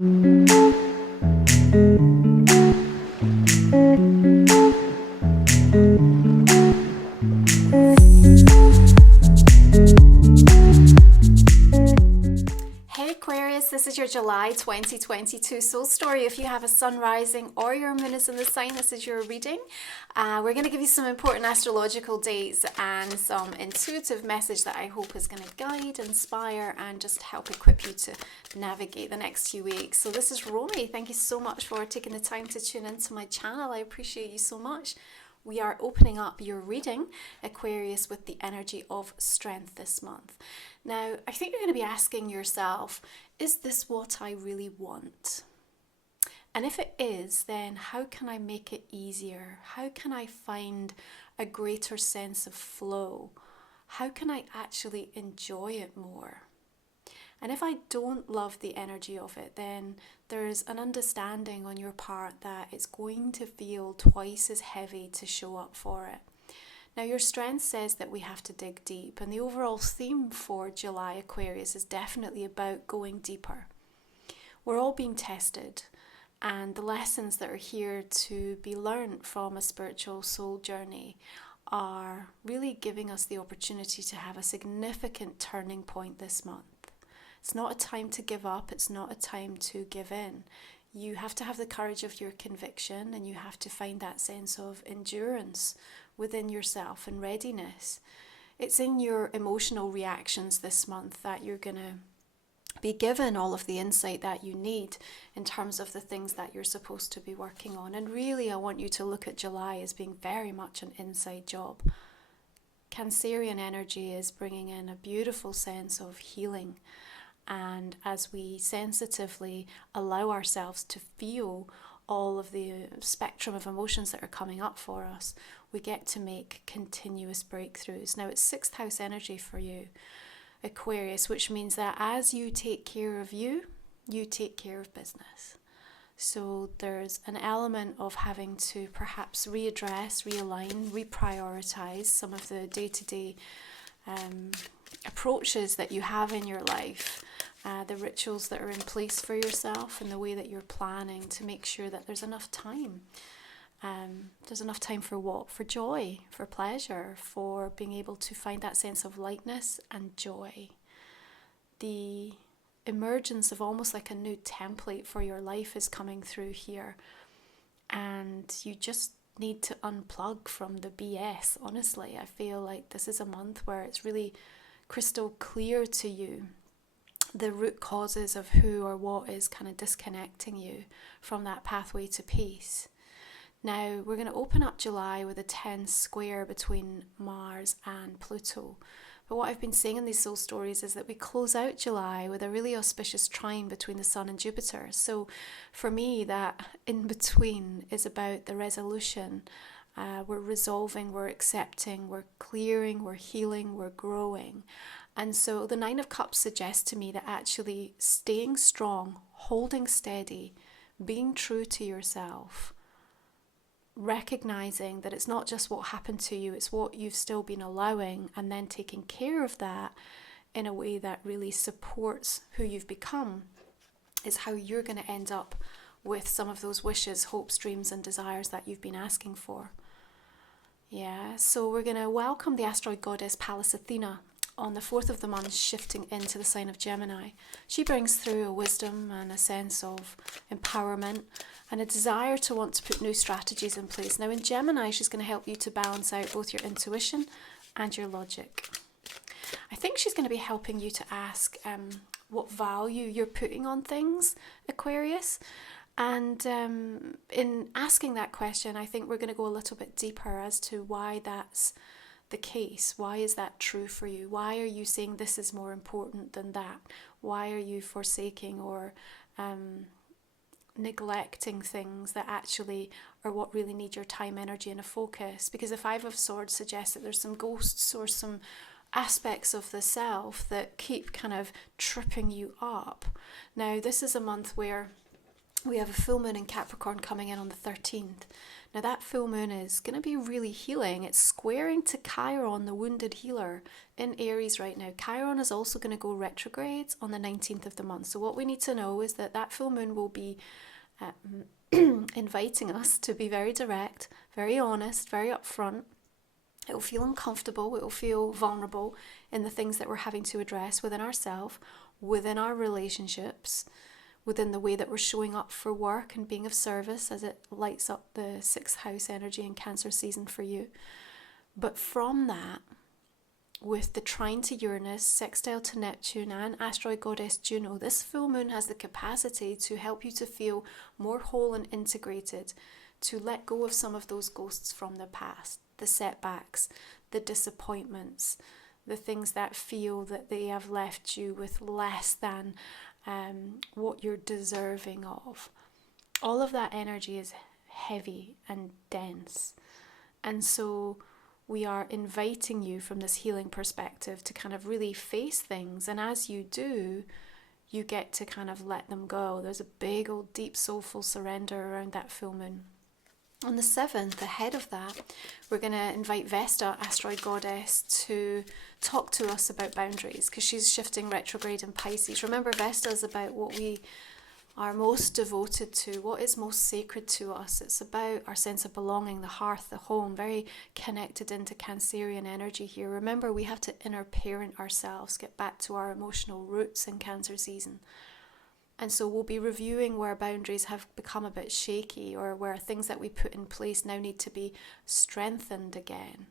Hey Aquarius, this is your July 2022 soul story. If you have a sun rising or your moon is in the sign, this is your reading. We're going to give you some important astrological dates and some intuitive message that I hope is going to guide, inspire and just help equip you to navigate the next few weeks. So this is Romy. Thank you so much for taking the time to tune into my channel. I appreciate you so much. We are opening up your reading, Aquarius, with the energy of strength this month. Now, I think you're going to be asking yourself, is this what I really want? And if it is, then how can I make it easier? How can I find a greater sense of flow? How can I actually enjoy it more? And if I don't love the energy of it, then there's an understanding on your part that it's going to feel twice as heavy to show up for it. Now, your strength says that we have to dig deep, and the overall theme for July Aquarius is definitely about going deeper. We're all being tested, and the lessons that are here to be learned from a spiritual soul journey are really giving us the opportunity to have a significant turning point this month. It's not a time to give up. It's not a time to give in. You have to have the courage of your conviction, and you have to find that sense of endurance within yourself and readiness. It's in your emotional reactions this month that you're going to be given all of the insight that you need in terms of the things that you're supposed to be working on. And really, I want you to look at July as being very much an inside job. Cancerian energy is bringing in a beautiful sense of healing. And as we sensitively allow ourselves to feel all of the spectrum of emotions that are coming up for us, we get to make continuous breakthroughs. Now, it's 6th house energy for you, Aquarius, which means that as you take care of you, you take care of business. So there's an element of having to perhaps readdress, realign, reprioritize some of the day-to-day approaches that you have in your life, the rituals that are in place for yourself and the way that you're planning to make sure that there's enough time. There's enough time for what? For joy, for pleasure, for being able to find that sense of lightness and joy. The emergence of almost like a new template for your life is coming through here, and you just need to unplug from the BS. Honestly, I feel like this is a month where it's really crystal clear to you the root causes of who or what is kind of disconnecting you from that pathway to peace. Now, we're going to open up July with a 10 square between Mars and Pluto. But what I've been saying in these soul stories is that we close out July with a really auspicious trine between the Sun and Jupiter. So for me, that in between is about the resolution. We're resolving, we're accepting, we're clearing, we're healing, we're growing. And so the 9 of Cups suggests to me that actually staying strong, holding steady, being true to yourself, recognizing that it's not just what happened to you, it's what you've still been allowing, and then taking care of that in a way that really supports who you've become, is how you're going to end up with some of those wishes, hopes, dreams and desires that you've been asking for. Yeah, so we're going to welcome the asteroid goddess Pallas Athena on the 4th of the month, shifting into the sign of Gemini. She brings through a wisdom and a sense of empowerment and a desire to want to put new strategies in place. Now in Gemini, she's going to help you to balance out both your intuition and your logic. I think she's going to be helping you to ask what value you're putting on things, Aquarius. And in asking that question, I think we're going to go a little bit deeper as to why that's the case. Why is that true for you? Why are you saying this is more important than that? Why are you forsaking or neglecting things that actually are what really need your time, energy and a focus? Because the 5 of Swords suggests that there's some ghosts or some aspects of the self that keep kind of tripping you up. Now, this is a month where we have a full moon in Capricorn coming in on the 13th. Now that full moon is going to be really healing. It's squaring to Chiron, the wounded healer, in Aries right now. Chiron is also going to go retrograde on the 19th of the month. So what we need to know is that that full moon will be inviting us to be very direct, very honest, very upfront. It will feel uncomfortable, it will feel vulnerable in the things that we're having to address within ourselves, within our relationships, within the way that we're showing up for work and being of service, as it lights up the 6th house energy in Cancer season for you. But from that, with the trine to Uranus, sextile to Neptune and asteroid goddess Juno, this full moon has the capacity to help you to feel more whole and integrated, to let go of some of those ghosts from the past, the setbacks, the disappointments, the things that feel that they have left you with less than what you're deserving of. All of that energy is heavy and dense. And so we are inviting you from this healing perspective to kind of really face things. And as you do, you get to kind of let them go. There's a big old deep soulful surrender around that full moon. On the 7th, ahead of that, we're going to invite Vesta, asteroid goddess, to talk to us about boundaries, because she's shifting retrograde in Pisces. Remember, Vesta is about what we are most devoted to, what is most sacred to us. It's about our sense of belonging, the hearth, the home, very connected into Cancerian energy here. Remember, we have to inner parent ourselves, get back to our emotional roots in Cancer season. And so we'll be reviewing where boundaries have become a bit shaky, or where things that we put in place now need to be strengthened again.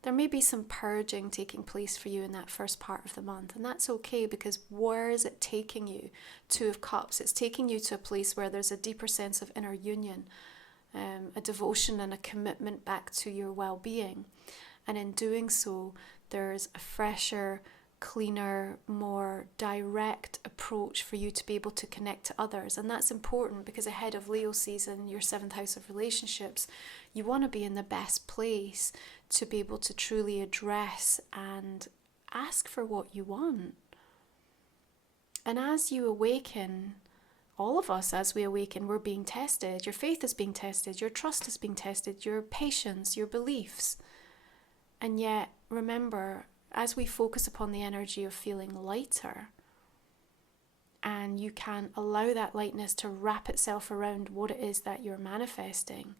There may be some purging taking place for you in that first part of the month, and that's okay, because where is it taking you? 2 of Cups. It's taking you to a place where there's a deeper sense of inner union, a devotion and a commitment back to your well-being. And in doing so, there's a fresher, cleaner, more direct approach for you to be able to connect to others. And that's important, because ahead of Leo season, your 7th house of relationships, you want to be in the best place to be able to truly address and ask for what you want. And as you awaken, all of us, as we awaken, we're being tested. Your faith is being tested, your trust is being tested, your patience, your beliefs. And yet, remember, as we focus upon the energy of feeling lighter, and you can allow that lightness to wrap itself around what it is that you're manifesting,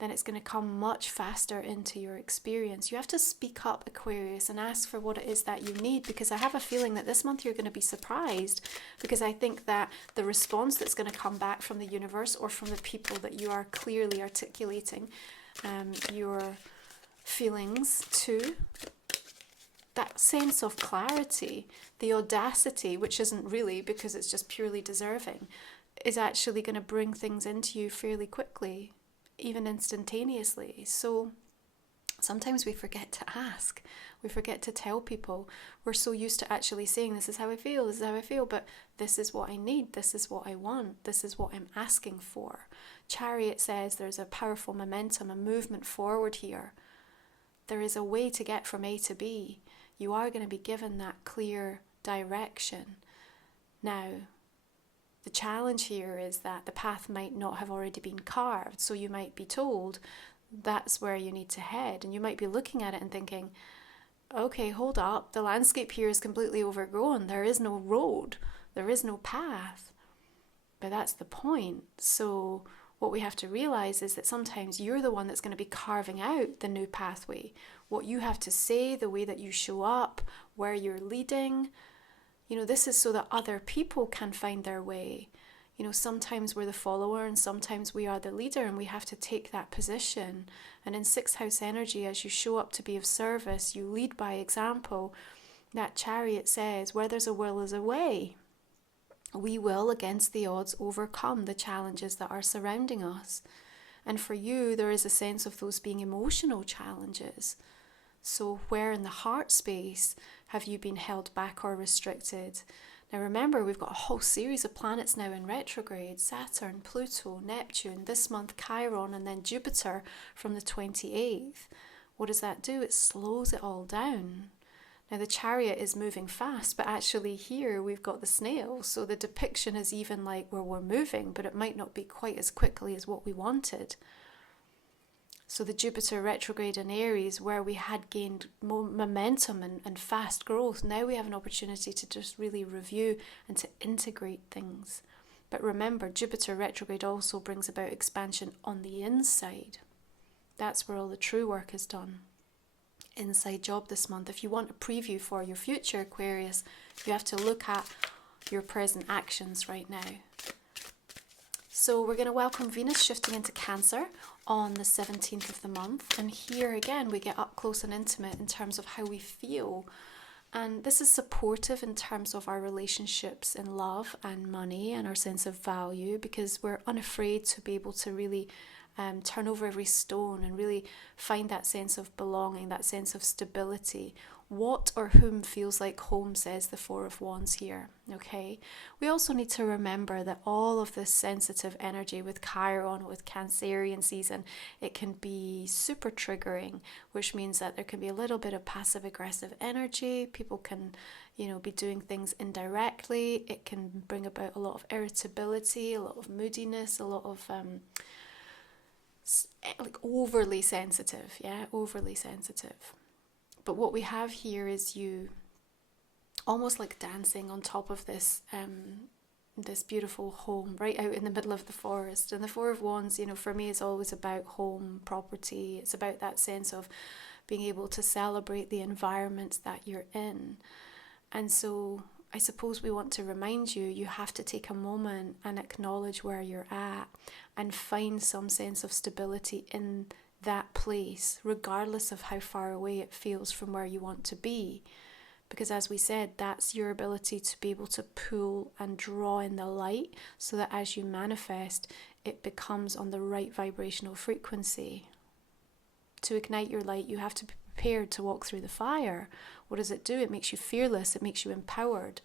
then it's going to come much faster into your experience. You have to speak up, Aquarius, and ask for what it is that you need, because I have a feeling that this month you're going to be surprised, because I think that the response that's going to come back from the universe, or from the people that you are clearly articulating your feelings to, that sense of clarity, the audacity, which isn't really, because it's just purely deserving, is actually going to bring things into you fairly quickly, even instantaneously. So sometimes we forget to ask. We forget to tell people. We're so used to actually saying, this is how I feel, this is how I feel, but this is what I need, this is what I want, this is what I'm asking for. Chariot says there's a powerful momentum, a movement forward here. There is a way to get from A to B. You are going to be given that clear direction. Now, the challenge here is that the path might not have already been carved, so you might be told that's where you need to head, and you might be looking at it and thinking, okay, hold up, the landscape here is completely overgrown, there is no road, there is no path. But that's the point. So what we have to realize is that sometimes you're the one that's going to be carving out the new pathway. What you have to say, the way that you show up, where you're leading, this is so that other people can find their way. Sometimes we're the follower and sometimes we are the leader, and we have to take that position. And in 6th house energy, as you show up to be of service, you lead by example. That Chariot says, where there's a will is a way. We will, against the odds, overcome the challenges that are surrounding us. And for you, there is a sense of those being emotional challenges. So where in the heart space have you been held back or restricted? Now remember, we've got a whole series of planets now in retrograde: Saturn, Pluto, Neptune, this month Chiron, and then Jupiter from the 28th. What does that do? It slows it all down. Now the Chariot is moving fast, but actually here we've got the snail. So the depiction is even like where we're moving, but it might not be quite as quickly as what we wanted. So the Jupiter retrograde in Aries, where we had gained more momentum and fast growth, now we have an opportunity to just really review and to integrate things. But remember, Jupiter retrograde also brings about expansion on the inside. That's where all the true work is done. Inside job this month. If you want a preview for your future, Aquarius, you have to look at your present actions right now. So we're going to welcome Venus shifting into Cancer on the 17th of the month. And here again, we get up close and intimate in terms of how we feel. And this is supportive in terms of our relationships in love and money and our sense of value, because we're unafraid to be able to really turn over every stone and really find that sense of belonging, that sense of stability. What or whom feels like home, says the Four of Wands here, okay? We also need to remember that all of this sensitive energy with Chiron, with Cancerian season, it can be super triggering, which means that there can be a little bit of passive-aggressive energy. People can, be doing things indirectly. It can bring about a lot of irritability, a lot of moodiness, a lot of like overly sensitive, overly sensitive. But what we have here is you almost like dancing on top of this this beautiful home right out in the middle of the forest. And the Four of Wands, for me, is always about home, property. It's about that sense of being able to celebrate the environment that you're in. And so I suppose we want to remind you, you have to take a moment and acknowledge where you're at and find some sense of stability in that place, regardless of how far away it feels from where you want to be. Because as we said, that's your ability to be able to pull and draw in the light so that as you manifest, it becomes on the right vibrational frequency. To ignite your light, you have to be prepared to walk through the fire. What does it do? It makes you fearless. It makes you empowered.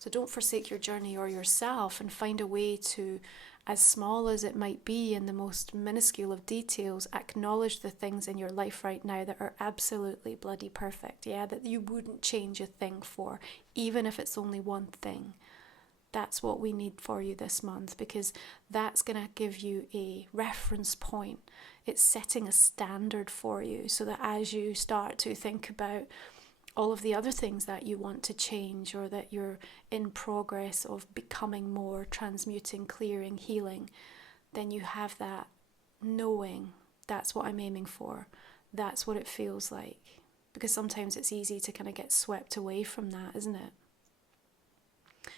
So don't forsake your journey or yourself, and find a way to, as small as it might be in the most minuscule of details, acknowledge the things in your life right now that are absolutely bloody perfect, that you wouldn't change a thing for, even if it's only one thing. That's what we need for you this month, because that's going to give you a reference point. It's setting a standard for you so that as you start to think about all of the other things that you want to change, or that you're in progress of becoming more, transmuting, clearing, healing, then you have that knowing, that's what I'm aiming for. That's what it feels like. Because sometimes it's easy to kind of get swept away from that, isn't it?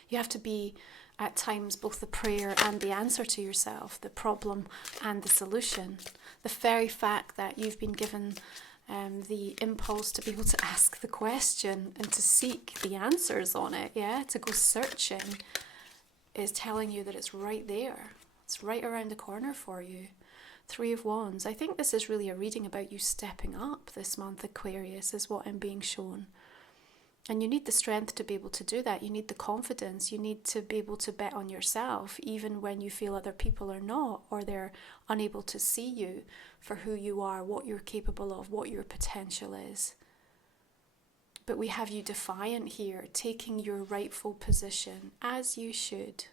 You have to be at times both the prayer and the answer to yourself, the problem and the solution. The very fact that you've been given the impulse to be able to ask the question and to seek the answers on it, to go searching, is telling you that it's right there. It's right around the corner for you. Three of Wands. I think this is really a reading about you stepping up this month, Aquarius, is what I'm being shown. And you need the strength to be able to do that. You need the confidence. You need to be able to bet on yourself, even when you feel other people are not, or they're unable to see you for who you are, what you're capable of, what your potential is. But we have you defiant here, taking your rightful position, as you should,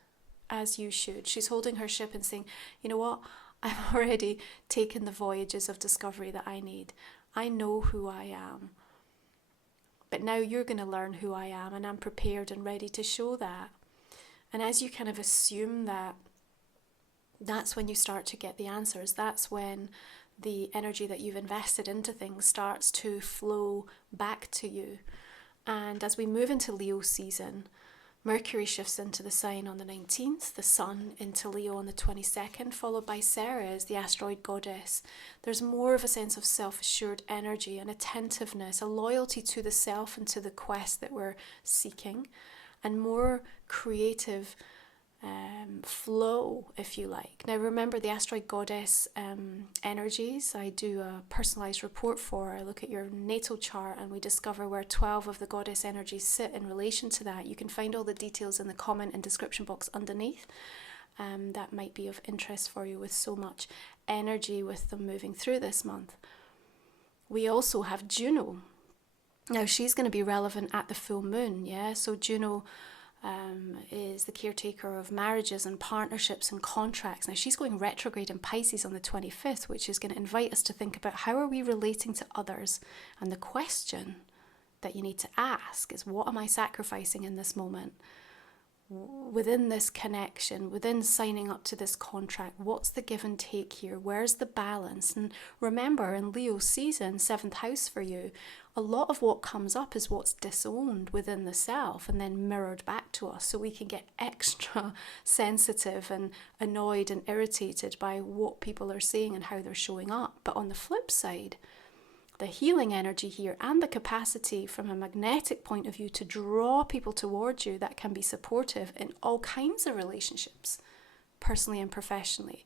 as you should. She's holding her ship and saying, you know what? I've already taken the voyages of discovery that I need. I know who I am. But now you're going to learn who I am, and I'm prepared and ready to show that. And as you kind of assume that, that's when you start to get the answers. That's when the energy that you've invested into things starts to flow back to you. And as we move into Leo season, Mercury shifts into the sign on the 19th, the Sun into Leo on the 22nd, followed by Ceres, the asteroid goddess. There's more of a sense of self-assured energy and attentiveness, a loyalty to the self and to the quest that we're seeking, and more creative flow, if you like. Now remember, the asteroid goddess energies, I do a personalized report for. I look at your natal chart and we discover where 12 of the goddess energies sit in relation to that. You can find all the details in the comment and description box underneath. That might be of interest for you, with so much energy with them moving through this month. We also have Juno Now, she's going to be relevant at the full moon, yeah? So Juno is the caretaker of marriages and partnerships and contracts. Now, she's going retrograde in Pisces on the 25th, which is going to invite us to think about how are we relating to others. And the question that you need to ask is, what am I sacrificing in this moment? Within this connection, within signing up to this contract, what's the give and take here? Where's the balance? And remember, in Leo season, 7th house for you, a lot of what comes up is what's disowned within the self and then mirrored back to us, so we can get extra sensitive and annoyed and irritated by what people are saying and how they're showing up. But on the flip side, the healing energy here and the capacity from a magnetic point of view to draw people towards you that can be supportive in all kinds of relationships, personally and professionally.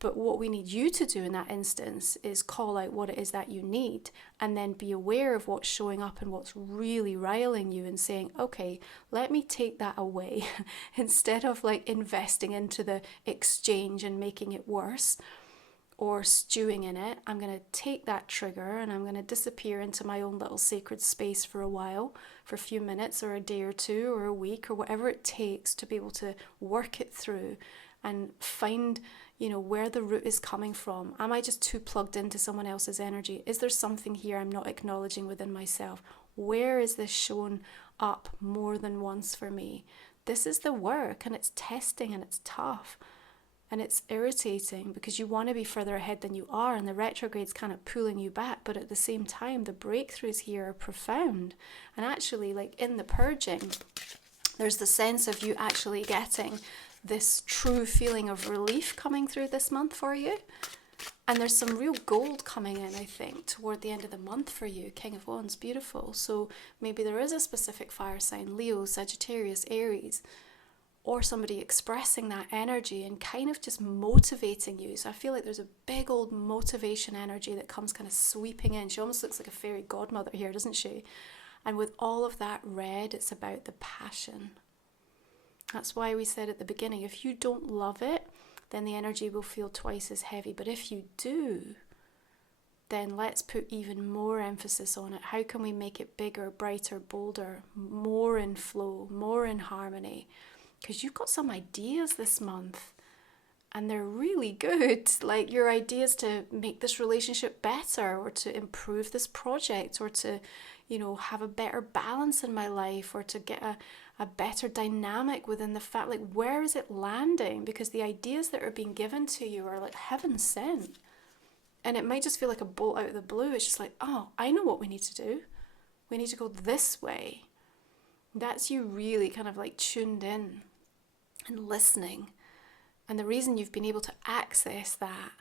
But what we need you to do in that instance is call out what it is that you need, and then be aware of what's showing up and what's really riling you, and saying, okay, let me take that away instead of like investing into the exchange and making it worse or stewing in it. I'm going to take that trigger and I'm going to disappear into my own little sacred space for a while, for a few minutes or a day or two or a week or whatever it takes to be able to work it through and find, where the root is coming from. Am I just too plugged into someone else's energy? Is there something here I'm not acknowledging within myself? Where is this shown up more than once for me? This is the work, and it's testing and it's tough. And it's irritating because you want to be further ahead than you are, and the retrograde's kind of pulling you back. But at the same time, the breakthroughs here are profound. And actually, like in the purging, there's the sense of you actually getting this true feeling of relief coming through this month for you. And there's some real gold coming in, I think, toward the end of the month for you. King of Wands, beautiful. So maybe there is a specific fire sign, Leo, Sagittarius, Aries, or somebody expressing that energy and kind of just motivating you. So I feel like there's a big old motivation energy that comes kind of sweeping in. She almost looks like a fairy godmother here, doesn't she? And with all of that red, it's about the passion. That's why we said at the beginning, if you don't love it, then the energy will feel twice as heavy. But if you do, then let's put even more emphasis on it. How can we make it bigger, brighter, bolder, more in flow, more in harmony? Because you've got some ideas this month and they're really good. Like your ideas to make this relationship better, or to improve this project, or to, have a better balance in my life, or to get a better dynamic within the fact, like where is it landing? Because the ideas that are being given to you are like heaven sent. And it might just feel like a bolt out of the blue. It's just like, oh, I know what we need to do. We need to go this way. That's you really kind of like tuned in and listening. And the reason you've been able to access that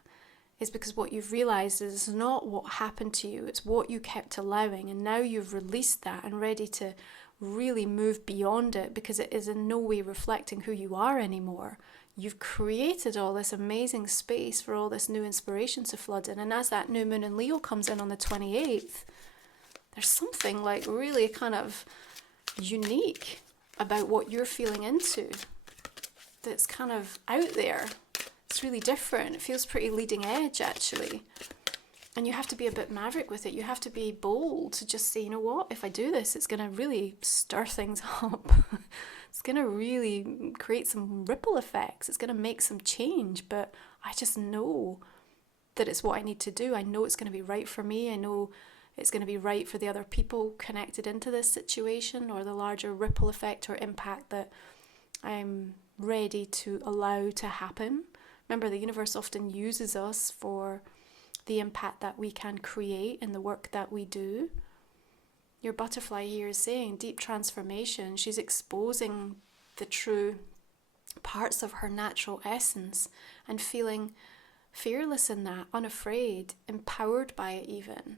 is because what you've realized is not what happened to you, it's what you kept allowing. And now you've released that and ready to really move beyond it, because it is in no way reflecting who you are anymore. You've created all this amazing space for all this new inspiration to flood in. And as that new moon in Leo comes in on the 28th, there's something like really kind of unique about what you're feeling into that's kind of out there. It's really different. It feels pretty leading edge, actually. And you have to be a bit maverick with it. You have to be bold to just say, you know what, if I do this, it's going to really stir things up. It's going to really create some ripple effects. It's going to make some change. But I just know that it's what I need to do. I know it's going to be right for me. I know it's going to be right for the other people connected into this situation, or the larger ripple effect or impact that I'm ready to allow to happen. Remember, the universe often uses us for the impact that we can create in the work that we do. Your butterfly here is saying deep transformation. She's exposing the true parts of her natural essence and feeling fearless in that, unafraid, empowered by it even.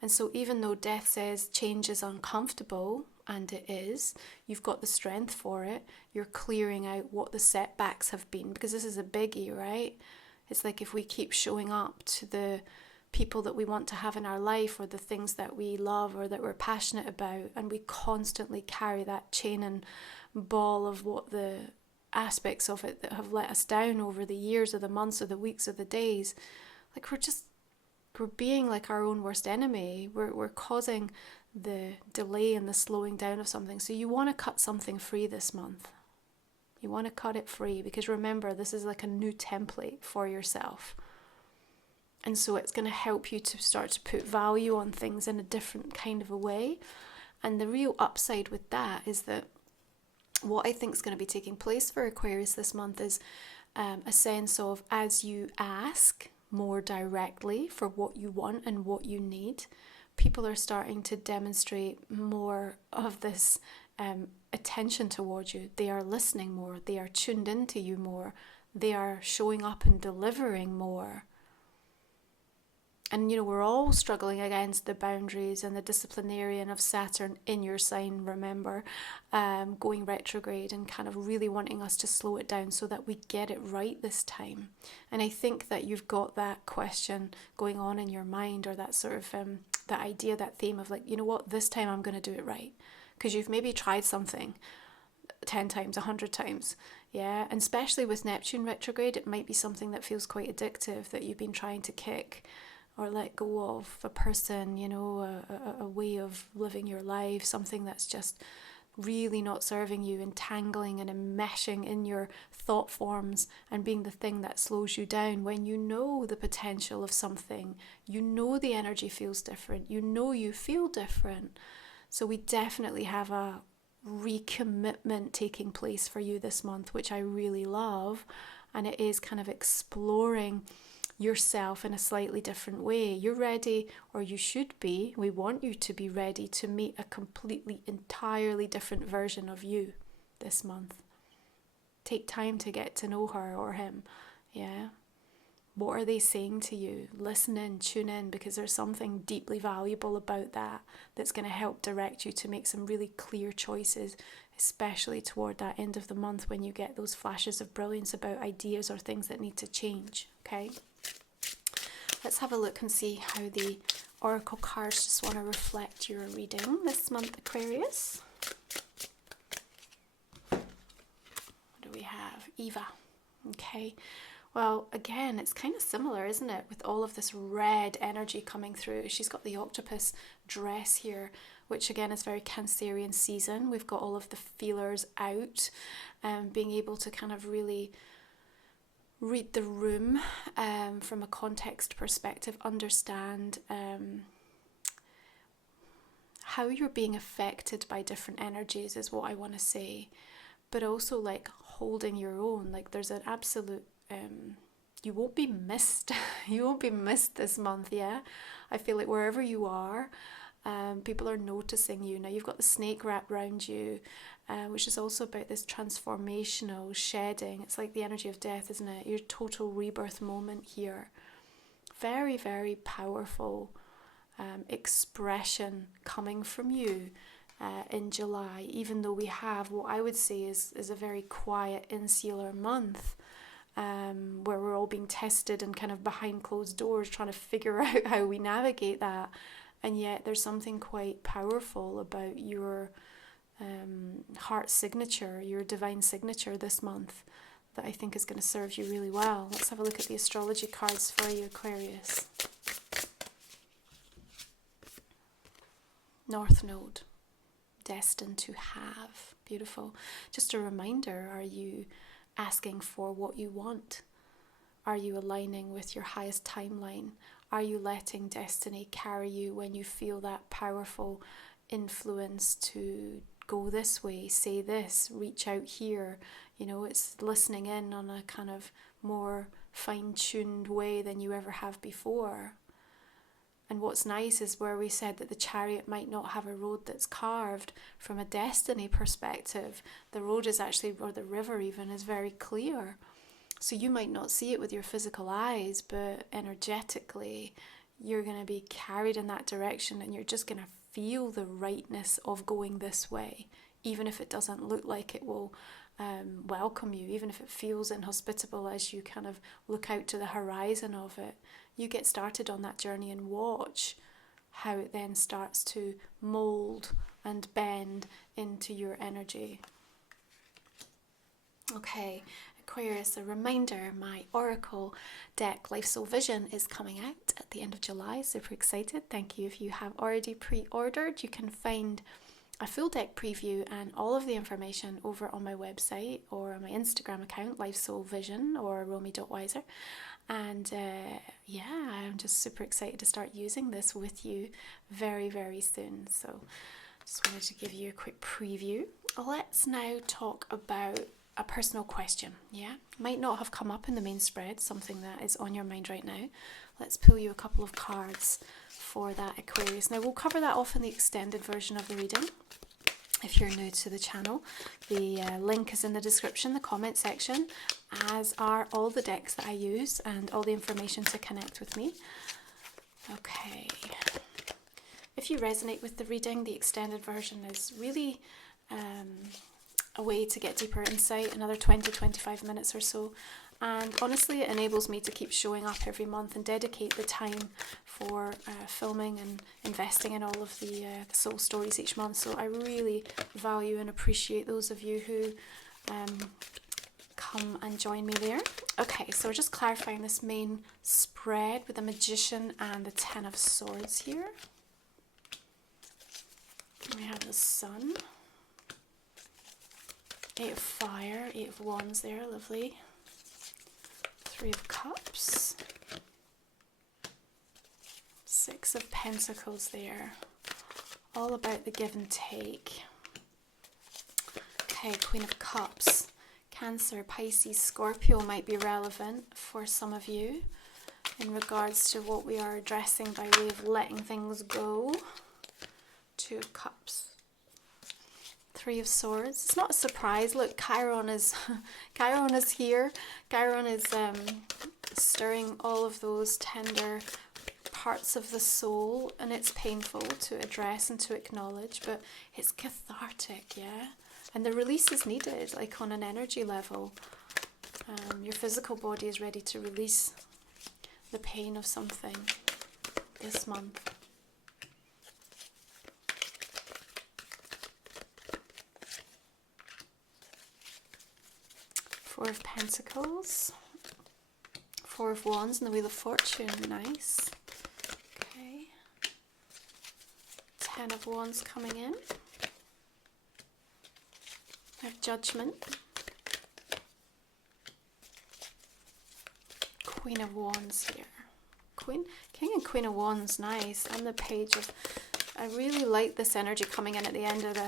And so even though death says change is uncomfortable, and it is, you've got the strength for it. You're clearing out what the setbacks have been, because this is a biggie, right? It's like if we keep showing up to the people that we want to have in our life, or the things that we love or that we're passionate about, and we constantly carry that chain and ball of what the aspects of it that have let us down over the years or the months or the weeks or the days, like we're being like our own worst enemy. We're causing the delay and the slowing down of something. So you want to cut something free this month. You want to cut it free because remember, this is like a new template for yourself. And so it's going to help you to start to put value on things in a different kind of a way. And the real upside with that is that what I think is going to be taking place for Aquarius this month is a sense of, as you ask more directly for what you want and what you need, people are starting to demonstrate more of this attention towards you. They are listening more. They are tuned into you more. They are showing up and delivering more. And, you know, we're all struggling against the boundaries and the disciplinarian of Saturn in your sign, remember, going retrograde and kind of really wanting us to slow it down so that we get it right this time. And I think that you've got that question going on in your mind, or that sort of, that idea, that theme of like, you know what, this time I'm going to do it right. Because you've maybe tried something 10 times, 100 times. Yeah, and especially with Neptune retrograde, it might be something that feels quite addictive that you've been trying to kick or let go of, a person, you know, a way of living your life, something that's just really not serving you, entangling and enmeshing in your thought forms and being the thing that slows you down when you know the potential of something, you know the energy feels different, you know you feel different. So we definitely have a recommitment taking place for you this month, which I really love, and it is kind of exploring yourself in a slightly different way. You're ready, or you should be. We want you to be ready to meet a completely, entirely different version of you this month. Take time to get to know her or him. Yeah. What are they saying to you? Listen in, tune in, because there's something deeply valuable about that that's going to help direct you to make some really clear choices, especially toward that end of the month when you get those flashes of brilliance about ideas or things that need to change. Okay? Let's have a look and see how the oracle cards just want to reflect your reading this month, Aquarius. What do we have? Eva. Okay. Well, again, it's kind of similar, isn't it? With all of this red energy coming through. She's got the octopus dress here, which again is very Cancerian season. We've got all of the feelers out, being able to kind of really read the room from a context perspective, understand how you're being affected by different energies is what I want to say, but also like holding your own. Like there's an absolute, you won't be missed. You won't be missed this month, yeah? I feel like wherever you are, people are noticing you. Now you've got the snake wrapped around you, which is also about this transformational shedding. It's like the energy of death, isn't it? Your total rebirth moment here. Very, very powerful expression coming from you in July, even though we have what I would say is a very quiet, insular month, where we're all being tested and kind of behind closed doors trying to figure out how we navigate that. And yet there's something quite powerful about your heart signature, your divine signature this month that I think is going to serve you really well. Let's have a look at the astrology cards for you, Aquarius. North Node, destined to have. Beautiful. Just a reminder, are you asking for what you want? Are you aligning with your highest timeline? Are you letting destiny carry you when you feel that powerful influence to go this way, say this, reach out here? You know, it's listening in on a kind of more fine-tuned way than you ever have before. And what's nice is where we said that the chariot might not have a road that's carved, from a destiny perspective, the road is actually, or the river even, is very clear. So you might not see it with your physical eyes, but energetically, you're going to be carried in that direction, and you're just going to feel the rightness of going this way, even if it doesn't look like it will welcome you, even if it feels inhospitable as you kind of look out to the horizon of it. You get started on that journey and watch how it then starts to mold and bend into your energy. Okay, Aquarius, a reminder, my Oracle deck, Life Soul Vision, is coming out at the end of July. Super excited. Thank you if you have already pre-ordered. You can find a full deck preview and all of the information over on my website or on my Instagram account, Life Soul Vision or Romy.wiser. And yeah, I'm just super excited to start using this with you very, very soon. So just wanted to give you a quick preview. Let's now talk about a personal question. Yeah, might not have come up in the main spread, something that is on your mind right now. Let's pull you a couple of cards for that, Aquarius. Now we'll cover that off in the extended version of the reading. If you're new to the channel, the link is in the description, the comment section, as are all the decks that I use and all the information to connect with me. Okay. If you resonate with the reading, the extended version is really a way to get deeper insight, another 20-25 minutes or so. And honestly, it enables me to keep showing up every month and dedicate the time for filming and investing in all of the soul stories each month. So I really value and appreciate those of you who come and join me there. Okay, so we're just clarifying this main spread with the Magician and the Ten of Swords here. We have the Sun, Eight of Fire, Eight of Wands there, lovely. Three of Cups, Six of Pentacles there, all about the give and take. Okay, Queen of Cups, Cancer, Pisces, Scorpio might be relevant for some of you in regards to what we are addressing by way of letting things go. Two of Cups, Three of Swords. It's not a surprise. Look, Chiron is here. Chiron is stirring all of those tender parts of the soul, and it's painful to address and to acknowledge, but it's cathartic, yeah? And the release is needed, like on an energy level. Your physical body is ready to release the pain of something this month. Four of Pentacles, Four of Wands, and the Wheel of Fortune. Nice. Okay. Ten of Wands coming in. We have Judgment. Queen of Wands here. King and Queen of Wands, nice. And the Page of... I really like this energy coming in at the end of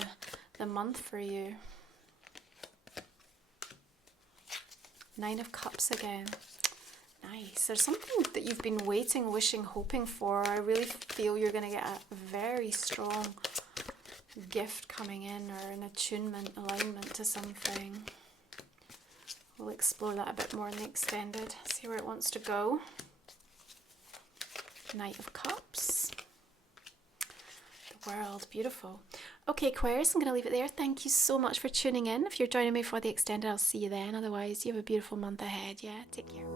the month for you. Nine of Cups again. Nice. There's something that you've been waiting, wishing, hoping for. I really feel you're going to get a very strong gift coming in, or an attunement, alignment to something. We'll explore that a bit more in the extended. See where it wants to go. Knight of Cups. The World. Beautiful. Okay, Aquarius, I'm going to leave it there. Thank you so much for tuning in. If you're joining me for the extended, I'll see you then. Otherwise, you have a beautiful month ahead. Yeah, take care.